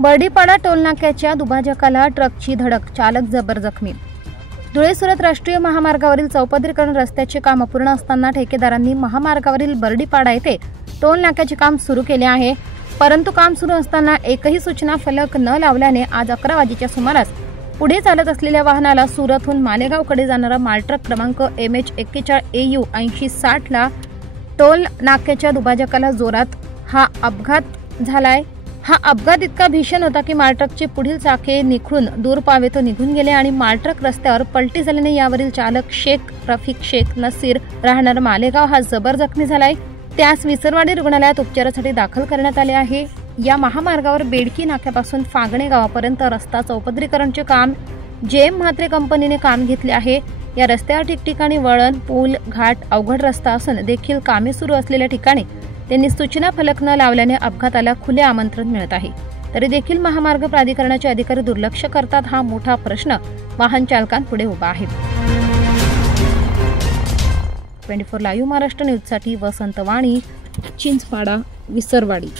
बर्डीपाडा टोलनाक्याच्या दुभाजकाला ट्रकची धडक, चालक जबर जखमी। धुळे सुरत राष्ट्रीय महामार्गावरील चौपदरीकरण रस्त्याचे काम अपूर्ण असताना ठेकेदारांनी महामार्गावरील बर्डीपाडा येथे टोलनाक्याचे काम सुरू केले आहे, परंतु काम सुरू असताना एकही सूचना फलक न लावल्याने आज 11 वाजेच्या सुमारास पुढे चालत असलेल्या वाहनाला सुरतहून मालेगावकडे जाणारा मालट्रक क्रमांक MH41AU 8060 ला टोल नाक्याच्या दुभाजकाला जोरात हा अपघात झालाय। हा अपघात इतका भीषण होता की मालट्रकचे पुढील चाके निखळून दूर पावेतो निघून गेले आणि मालट्रक रस्त्यावर पलटी झाल्याने यावरील चालक शेख रफिक शेख नसीर राहणार मालेगाव हा जबर जखमी झालाय। त्यास विसरवाडी रुग्णालयात उपचारासाठी दाखल करण्यात आले आहे। या महामार्गावर बेडकी नाक्यापासून फागणे गावापर्यंत रस्ता चौपदरीकरणचे काम जेएम म्हात्रे कंपनीने काम घेतले आहे। या रस्त्यावर ठिकठिकाणी वळण, पूल, घाट, अवघड रस्ता असून देखील कामे सुरू असलेल्या ठिकाणी त्यांनी सूचना फलक न लावल्याने अपघाताला खुले आमंत्रण मिळत आहे। तरी देखील महामार्ग प्राधिकरणाचे अधिकारी दुर्लक्ष करतात, हा मोठा प्रश्न वाहन चालकांपुढे उभा आहे। 24 लाईव्ह महाराष्ट्र न्यूजसाठी वसंत वाणी, चिंचपाडा, विसरवाडी।